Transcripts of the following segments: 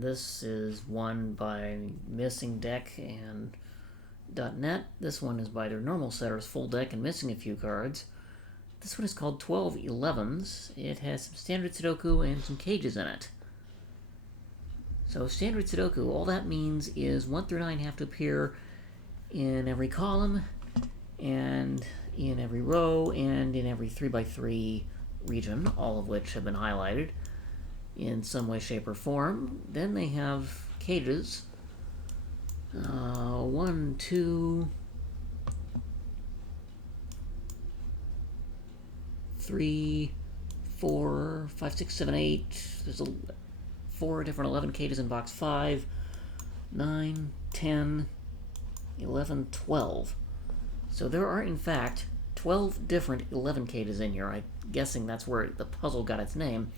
and this is one by Missing Deck and .net. This one is by their normal setters, Full Deck and Missing a Few Cards. This one is called 12 11s. It has some standard Sudoku and some cages in it. So standard Sudoku, all that means is 1 through 9 have to appear in every column, and in every row, and in every 3x3 region, all of which have been highlighted in some way, shape, or form. Then they have cages. 1, 2, 3, 4, 5, 6, 7, 8. There's 4 different 11 cages in box 5, 9, 10, 11, 12. So there are, in fact, 12 different 11 cages in here. I'm guessing that's where the puzzle got its name,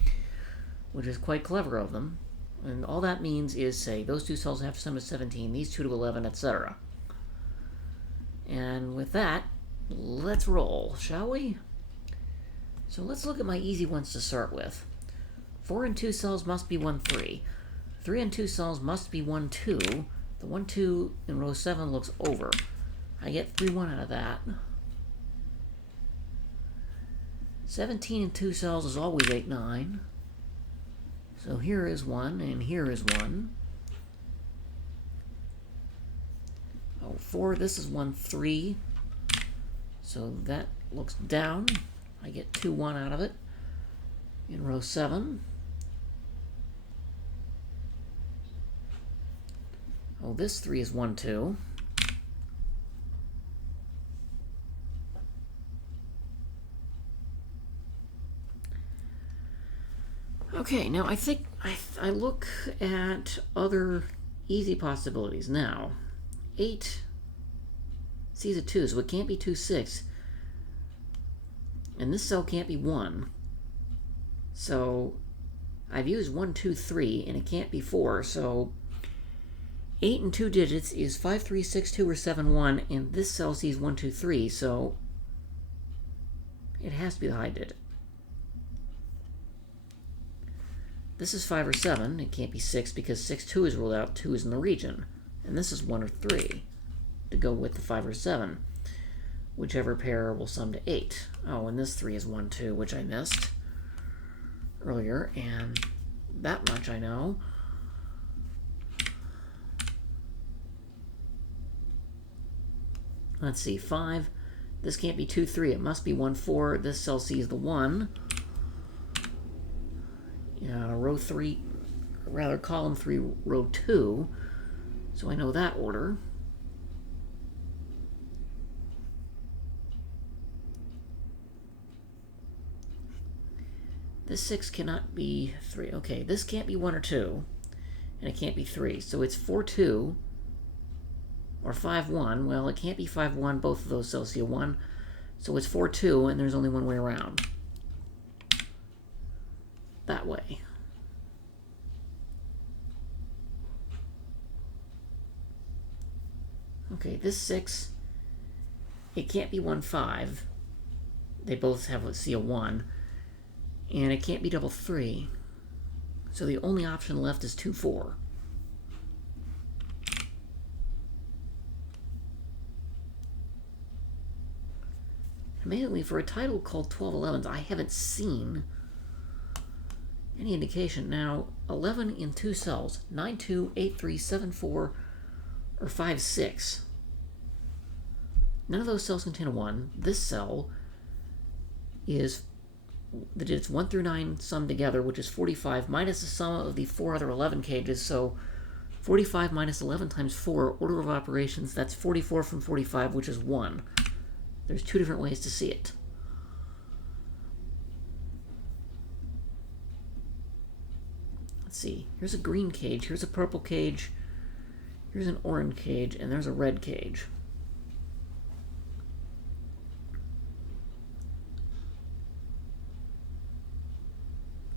which is quite clever of them. And all that means is, say, those two cells have to sum to 17, these two to 11, etc. And with that, let's roll, shall we? So let's look at my easy ones to start with. 4 and 2 cells must be 1, 3. 3 and 2 cells must be 1, 2. The 1, 2 in row 7 looks over. I get 3, 1 out of that. 17 and 2 cells is always 8, 9. So here is 1, and here is 1. Oh, 4, this is 1, 3. So that looks down. I get 2, 1 out of it in row 7. Oh, this 3 is 1, 2. Okay, now I think I look at other easy possibilities. Now, 8 sees a 2, so it can't be 2, 6. And this cell can't be 1. So I've used 1, 2, 3, and it can't be 4. So 8 and 2 digits is 5, 3, 6, 2, or 7, 1, and this cell sees 1, 2, 3, so it has to be the high digit. This is 5 or 7. It can't be 6 because 6, 2 is ruled out. 2 is in the region. And this is 1 or 3 to go with the 5 or 7. Whichever pair will sum to 8. Oh, and this 3 is 1, 2, which I missed earlier, and that much I know. Let's see, 5. This can't be 2, 3. It must be 1, 4. This cell sees the 1. Row 3, or rather column 3, row 2. So I know that order. This 6 cannot be 3. Okay, this can't be 1 or 2. And it can't be 3. So it's 4, 2. Or 5, 1. Well, it can't be 5, 1. Both of those cells see a 1. So it's 4, 2, and there's only one way around. That way. Okay, this 6, it can't be 1, 5. They both see a 1. And it can't be double 3. So the only option left is 2, 4. Amazingly, for a title called 12 11s, I haven't seen any indication. Now, 11 in 2 cells, 9, 2, 8, 3, 7, 4, or 5, 6. None of those cells contain a 1. This cell is the digits 1 through 9 summed together, which is 45, minus the sum of the 4 other 11 cages. So 45 minus 11 times 4, order of operations, that's 44 from 45, which is 1. There's 2 different ways to see it. Let's see. Here's a green cage, here's a purple cage, here's an orange cage, and there's a red cage.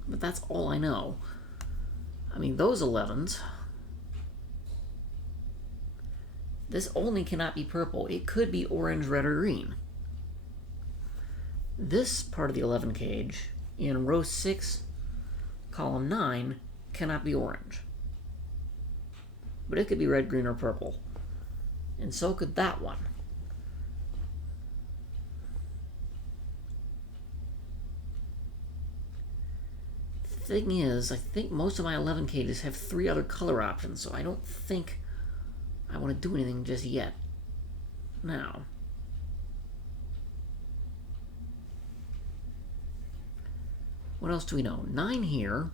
But that's all I know. I mean, those 11s, this only cannot be purple. It could be orange, red, or green. This part of the 11 cage in row 6, column 9, cannot be orange. but it could be red, green, or purple. And so could that one. Thing is, I think most of my 11 cages have 3 other color options, so I don't think I want to do anything just yet. Now, what else do we know? 9 here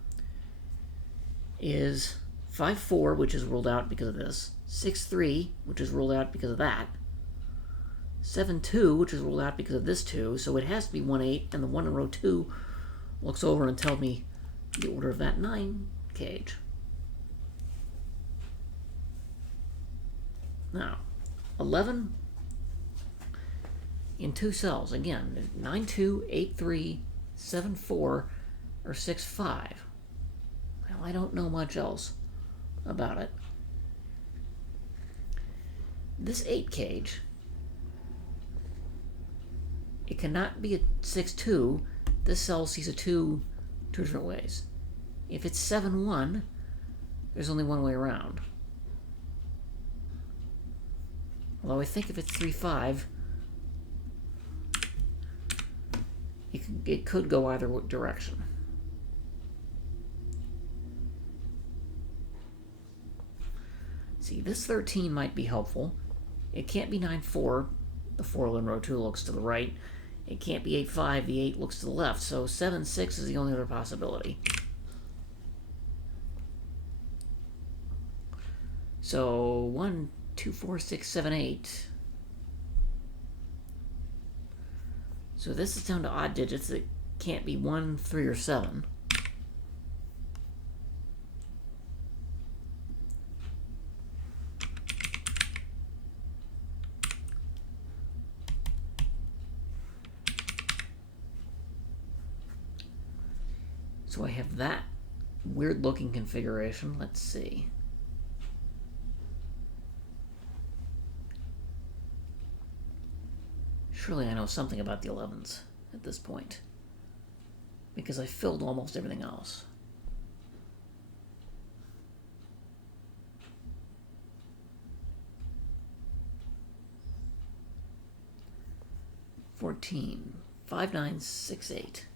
is 5-4, which is ruled out because of this. 6-3, which is ruled out because of that. 7-2, which is ruled out because of this 2, so it has to be 1-8, and the 1 in row 2 looks over and tells me the order of that 9 cage. Now, 11 in 2 cells. Again, 9-2, 8-3, 7-4, or 6-5. Well, I don't know much else about it. This 8 cage, it cannot be a 6-2. This cell sees a 2 two different ways. If it's 7-1, there's only one way around. Although I think if it's 3-5, it could go either direction. See, this 13 might be helpful. It can't be 9-4. The 4 in row 2 looks to the right. It can't be 8-5. The 8 looks to the left. So 7-6 is the only other possibility. So 1, 2, 4, 6, 7, 8. So this is down to odd digits. It can't be 1, 3, or 7. So I have that weird looking configuration. Let's see. Surely I know something about the 11s at this point, because I filled almost everything else. $14, 5, 9, 6, 8.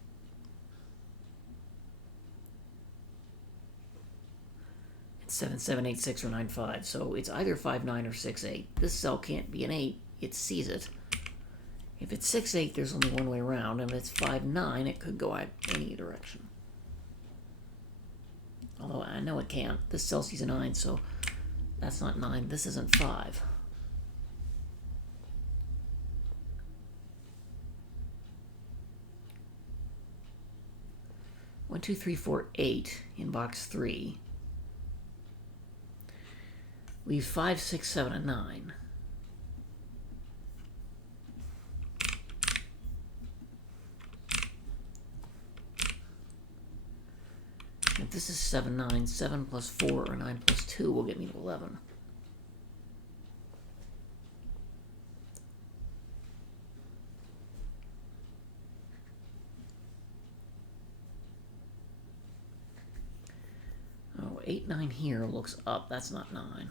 It's 7, 7, 8, 6, or 9, 5. So it's either 5, 9, or 6, 8. This cell can't be an 8. It sees it. If it's 6-8, there's only one way around, and if it's 5-9, it could go out any direction. Although I know it can't. This cell sees a 9, so that's not 9. This isn't 5. One, 2, 3, 4, 8 in box 3. Leave 5, 6, 7, and 9. If this is 7, 9, 7 plus 4 or 9 plus 2 will get me to 11. Oh, 8, 9 here looks up. That's not 9.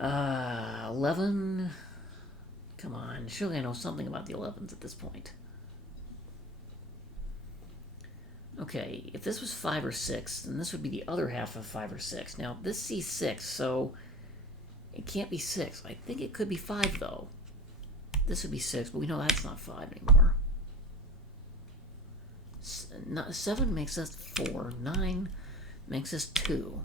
Uh, 11. Come on, surely I know something about the 11s at this point. Okay, if this was 5 or 6, then this would be the other half of 5 or 6. Now, this sees 6, so it can't be 6. I think it could be 5, though. This would be 6, but we know that's not 5 anymore. 7 makes us 4. 9 makes us 2.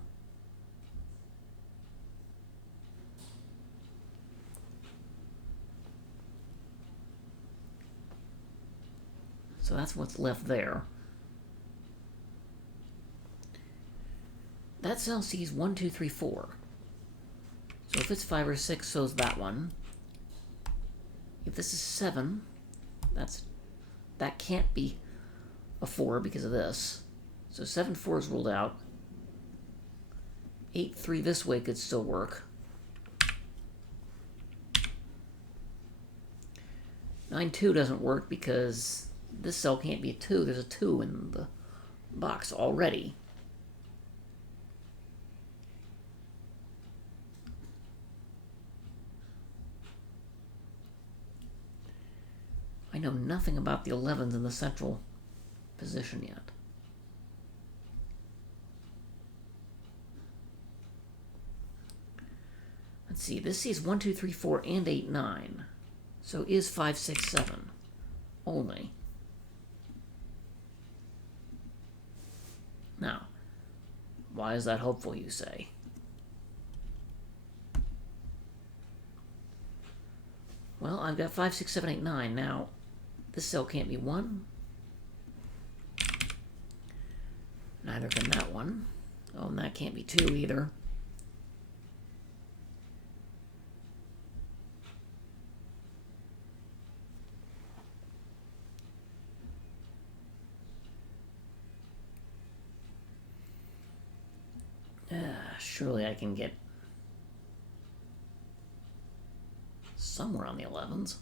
So that's what's left there. That cell sees 1, 2, 3, 4. So if it's 5 or 6, so's that one. If this is 7, that can't be a 4 because of this. So 7, 4 is ruled out. 8, 3 this way could still work. 9-2 doesn't work because this cell can't be a 2. There's a 2 in the box already. I know nothing about the 11s in the central position yet. Let's see, this sees 1, 2, 3, 4, and 8, 9. So is 5, 6, 7 only. Now, why is that hopeful, you say? Well, I've got 5, 6, 7, 8, 9. Now, this cell can't be 1. Neither can that one. Oh, and that can't be 2 either. Surely I can get somewhere on the 11s.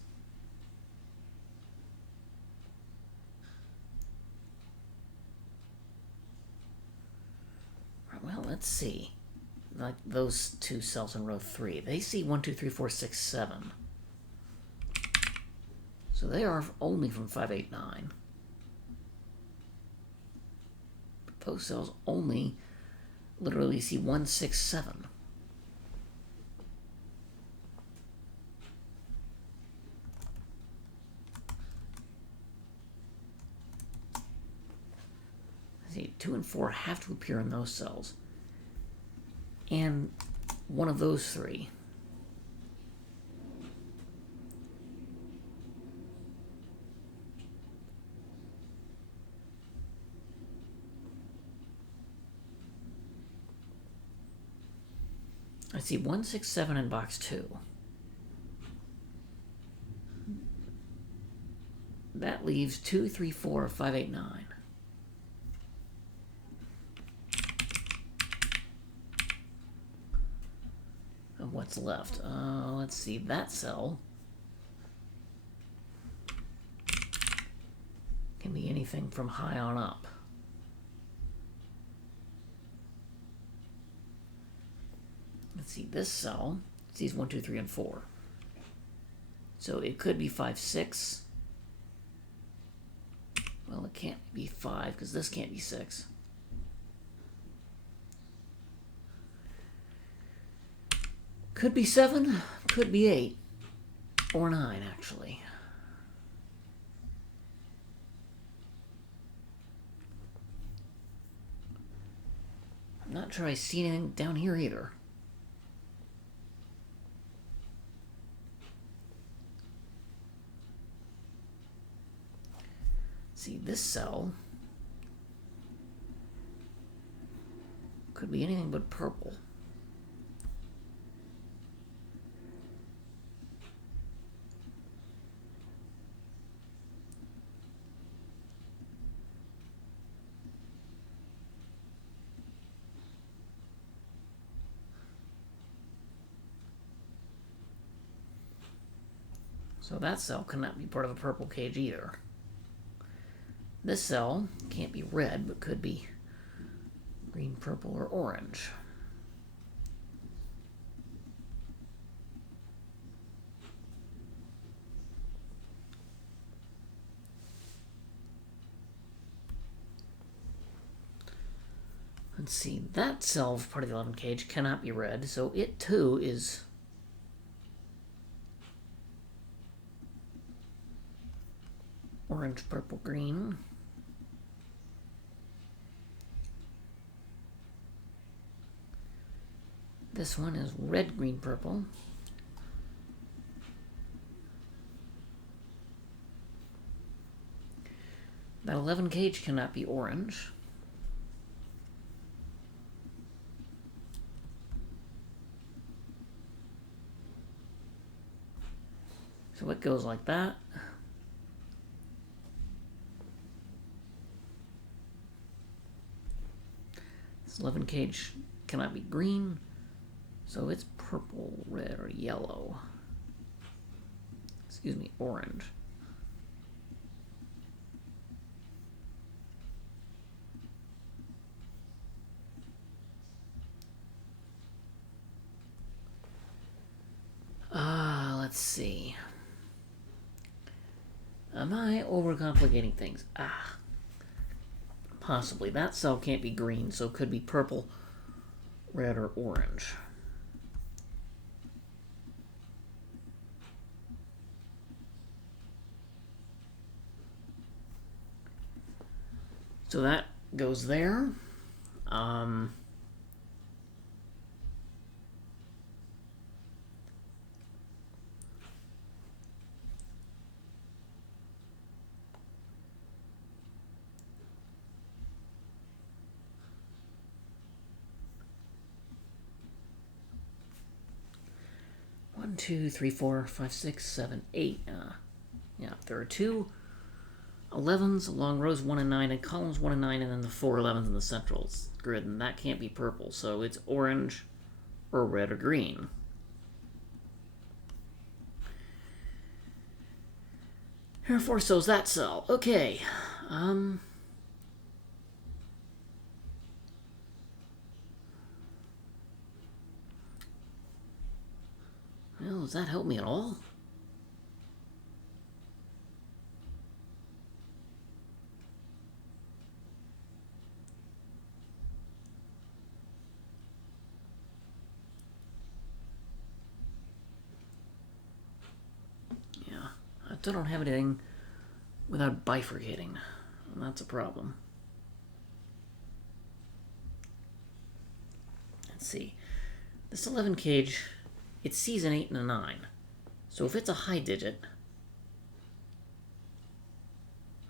Well, let's see. Like those two cells in row 3. They see 1, 2, 3, 4, 6, 7. So they are only from 5, 8, 9. But those cells only literally see 1, 6, 7. See, 2 and 4 have to appear in those cells. And one of those 3. I see 1, 6, 7 in box 2. That leaves 2, 3, 4, 5, 8, 9. And what's left? Let's see, that cell can be anything from high on up. Let's see, this cell sees 1, 2, 3, and 4. So it could be 5, 6. Well, it can't be 5 because this can't be 6. Could be 7, could be 8, or 9, actually. I'm not sure I see anything down here either. See, this cell could be anything but purple. So that cell cannot be part of a purple cage either. This cell can't be red, but could be green, purple, or orange. Let's see, that cell, part of the 11 cage, cannot be red, so it too is orange, purple, green. This one is red, green, purple. That 11 cage cannot be orange. So it goes like that. This 11 cage cannot be green. So it's purple, red, or yellow. Excuse me, orange. let's see. Am I overcomplicating things? Possibly. That cell can't be green, so it could be purple, red, or orange. So that goes there. 1, 2, 3, 4, 5, 6, 7, 8. Yeah, there are two 11s along rows 1 and 9 and columns 1 and 9, and then the 4 11s in the central grid, and that can't be purple, so it's orange or red or green. Therefore, so's that cell. Okay. Well, does that help me at all? Yeah, I still don't have anything without bifurcating, and that's a problem. Let's see. This 11 cage, it sees an 8 and a 9. So if it's a high digit,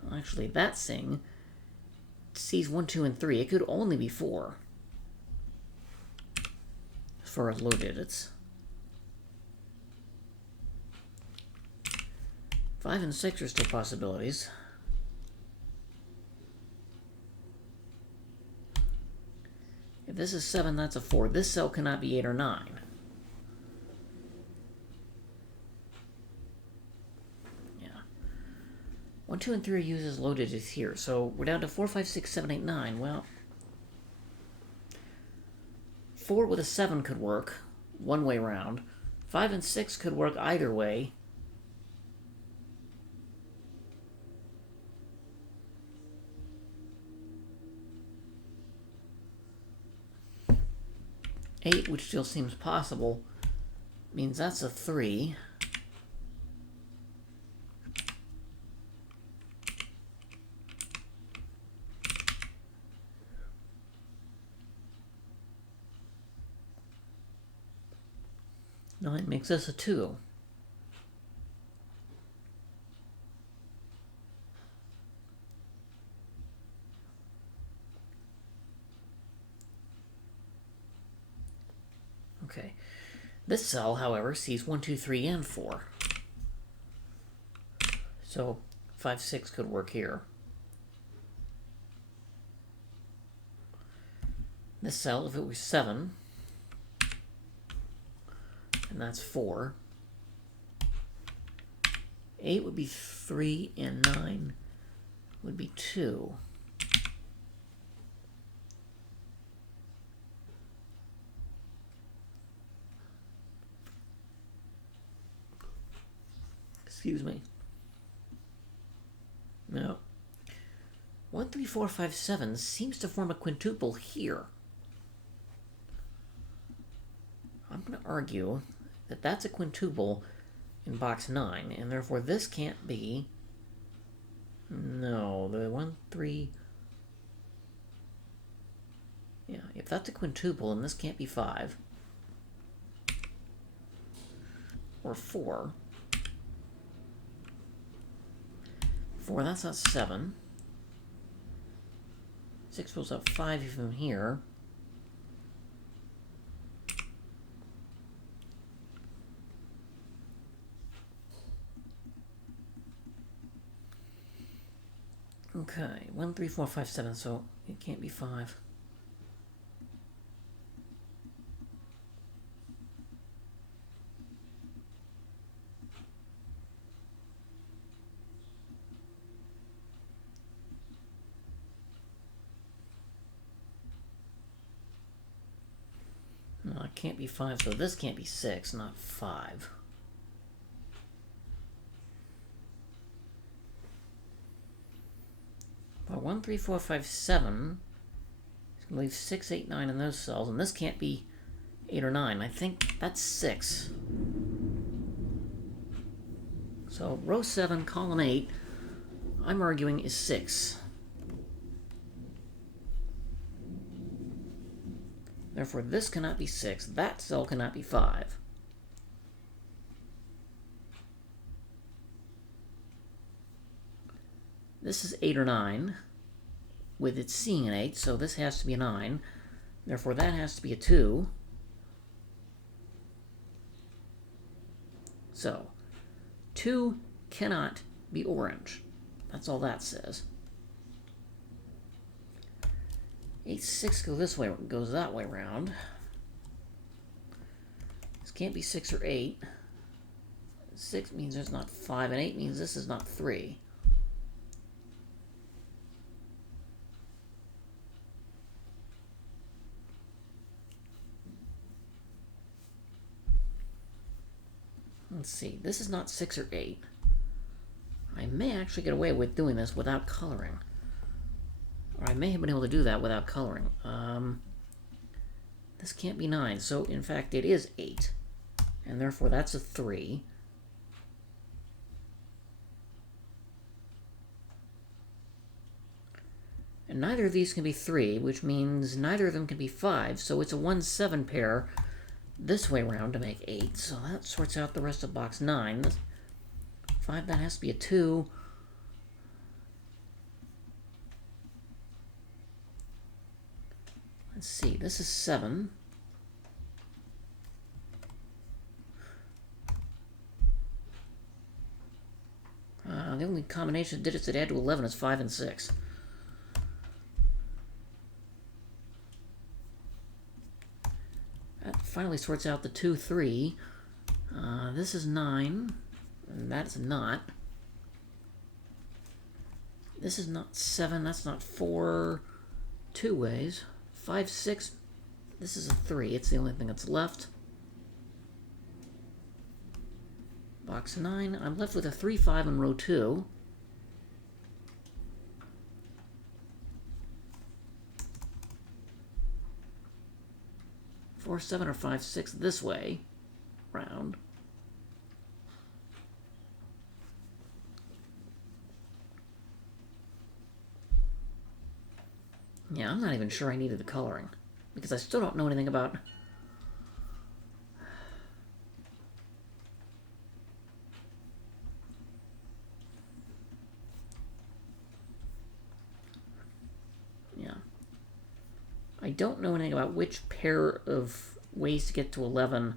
well, actually that thing sees 1, 2, and 3. It could only be 4 as far as low digits. 5 and 6 are still possibilities. If this is 7, that's a 4. This cell cannot be 8 or 9. Yeah. 1, 2, and 3 uses low digits here. So we're down to 4, 5, 6, 7, 8, 9. Well, 4 with a 7 could work one way round. 5 and 6 could work either way. Eight, which still seems possible, means that's a 3. No, it makes this a 2. Okay. This cell, however, sees 1, 2, 3, and 4. So 5, 6 could work here. This cell, if it was 7, and that's 4. 8 would be 3, and 9 would be 2. Excuse me. No. 1, 3, 4, 5, 7 seems to form a quintuple here. I'm going to argue that that's a quintuple in box 9, and therefore this can't be... No, the 1, 3... Yeah, if that's a quintuple, then this can't be 5. Or 4. 4, that's not 7. 6 pulls up 5 from here. Okay, 1, 3, 4, 5, 7, so it can't be 5. No, it can't be 5, so this can't be 6, not 5. Well, 1, 3, 4, 5, 7. It's going to leave 6, 8, 9 in those cells, and this can't be 8 or 9. I think that's 6. So row 7, column 8, I'm arguing is 6. Therefore, this cannot be 6. That cell cannot be 5. This is 8 or 9, with it seeing an 8, so this has to be a 9. Therefore, that has to be a 2. So, 2 cannot be orange. That's all that says. 8, 6 goes that way around. This can't be 6 or 8. 6 means there's not 5, and 8 means this is not 3. Let's see, this is not 6 or 8. I may actually get away with doing this without coloring. Or I may have been able to do that without coloring. This can't be 9, so in fact it is 8. And therefore that's a 3. And neither of these can be 3, which means neither of them can be 5, so it's a 1-7 pair this way around to make 8, so that sorts out the rest of box 9. This 5, that has to be a 2. Let's see, this is 7. The only combination of digits that add to 11 is 5 and 6. That finally sorts out the 2, 3. This is 9, and that's not. This is not 7, that's not 4. 2 ways. 5, 6. This is a 3. It's the only thing that's left. Box 9. I'm left with a 3, 5 in row 2. Four, 7, or 5, 6 this way, round. Yeah, I'm not even sure I needed the coloring, because I still don't know anything about... Yeah. I don't know anything about which pair of ways to get to 11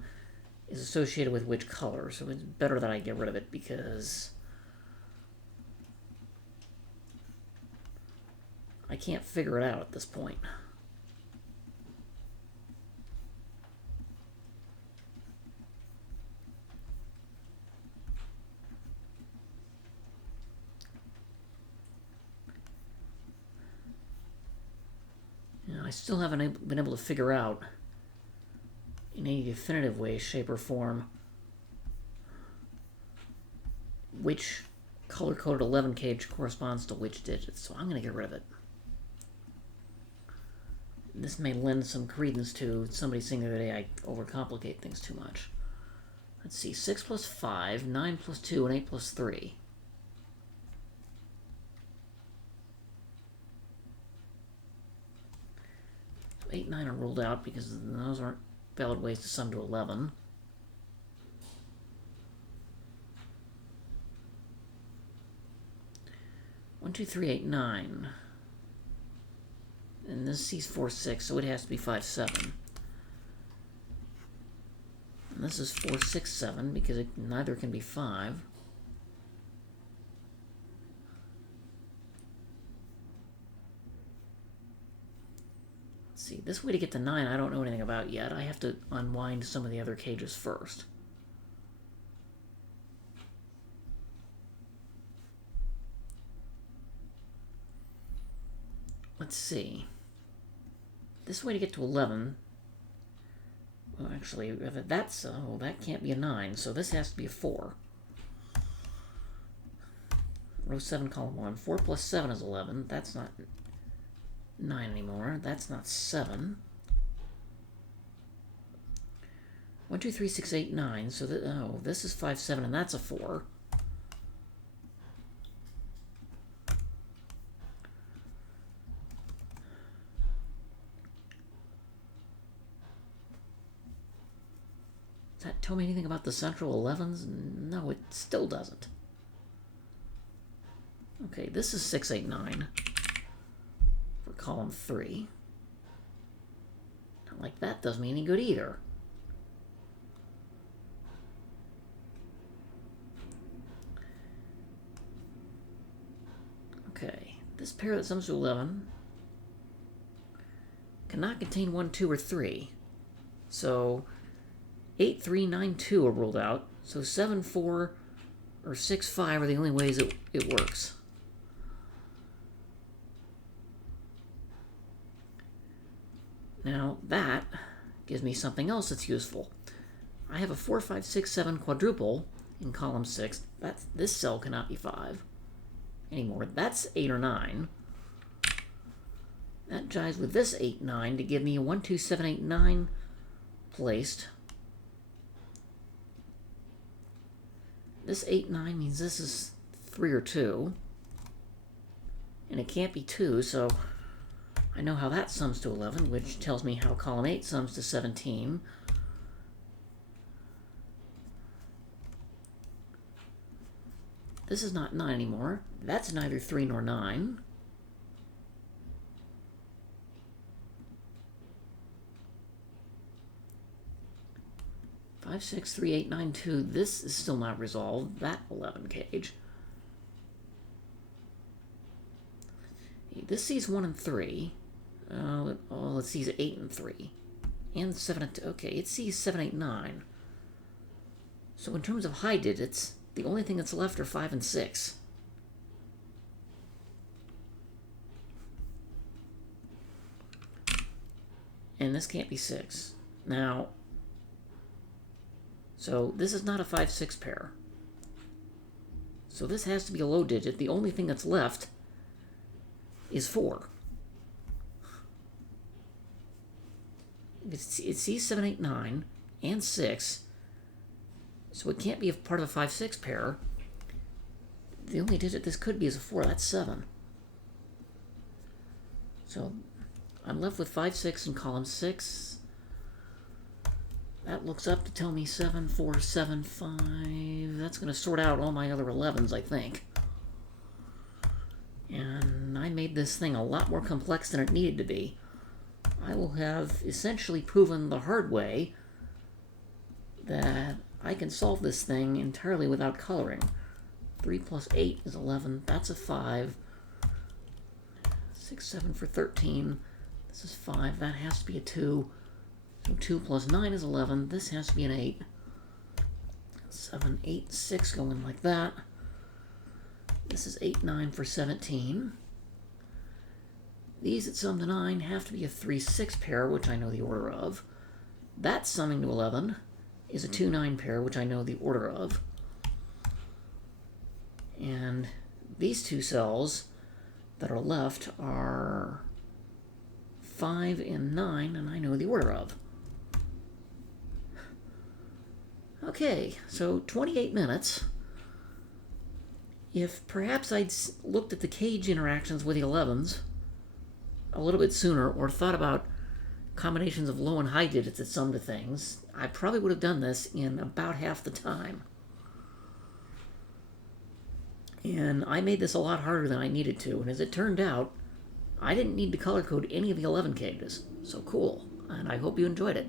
is associated with which color, so it's better that I get rid of it, because I can't figure it out at this point. Yeah, I still haven't been able to figure out in any definitive way, shape, or form which color-coded 11 cage corresponds to which digits, so I'm going to get rid of it. This may lend some credence to somebody saying the other day I overcomplicate things too much. Let's see, 6 plus 5, 9 plus 2, and 8 plus 3. So 8 and 9 are ruled out because those aren't valid ways to sum to 11. One, 2, 3, 8, 9. And this sees 4, 6, so it has to be 5, 7. And this is 4, 6, 7, because neither can be 5. Let's see, this way to get to 9 I don't know anything about yet. I have to unwind some of the other cages first. Let's see. This way to get to 11... Well, actually, that's... Oh, that can't be a 9, so this has to be a 4. row 7, column 1. 4 plus 7 is 11. That's not 9 anymore. That's not 7. 1, 2, 3, 6, 8, 9. So this is 5, 7, and that's a 4. Does that tell me anything about the central 11s? No, it still doesn't. Okay, this is 6, 8, 9 for column 3. Not like that does me any good either. Okay, this pair that sums to 11 cannot contain 1, 2, or 3. So 8, 3, 9, 2 are ruled out. So 7, 4, or 6, 5 are the only ways it works. Now that gives me something else that's useful. I have a 4, 5, 6, 7 quadruple in column 6. This cell cannot be 5 anymore. That's 8 or 9. That jives with this 8, 9 to give me a 1, 2, 7, 8, 9 placed. This 8, 9 means this is 3 or 2. And it can't be 2, so I know how that sums to 11, which tells me how column 8 sums to 17. This is not 9 anymore. That's neither 3 nor 9. Five, 6, 3, 8, 9, 2. This is still not resolved. That 11 cage. This sees 1 and 3. It sees 8 and 3. And 7 and 2. Okay, it sees 7, 8, 9. So in terms of high digits, the only thing that's left are 5 and 6. And this can't be 6. Now, so this is not a 5, 6 pair. So this has to be a low digit. The only thing that's left is 4. It sees 7, 8, 9, and 6. So it can't be a part of a 5, 6 pair. The only digit this could be is a 4. That's 7. So I'm left with 5, 6 in column 6. That looks up to tell me 7, 4, 7, 5. That's going to sort out all my other 11s, I think. And I made this thing a lot more complex than it needed to be. I will have essentially proven the hard way that I can solve this thing entirely without coloring. 3 plus 8 is 11. That's a 5. 6, 7 for 13. This is 5. That has to be a 2. So 2 plus 9 is 11. This has to be an 8. 7, 8, 6 going like that. This is 8, 9 for 17. These that sum to 9 have to be a 3, 6 pair, which I know the order of. That summing to 11 is a 2, 9 pair, which I know the order of. And these two cells that are left are 5 and 9, and I know the order of. Okay, so 28 minutes. If perhaps I'd looked at the cage interactions with the 11s a little bit sooner, or thought about combinations of low and high digits that sum to things, I probably would have done this in about half the time. And I made this a lot harder than I needed to, and as it turned out, I didn't need to color code any of the 11 cages. So cool, and I hope you enjoyed it.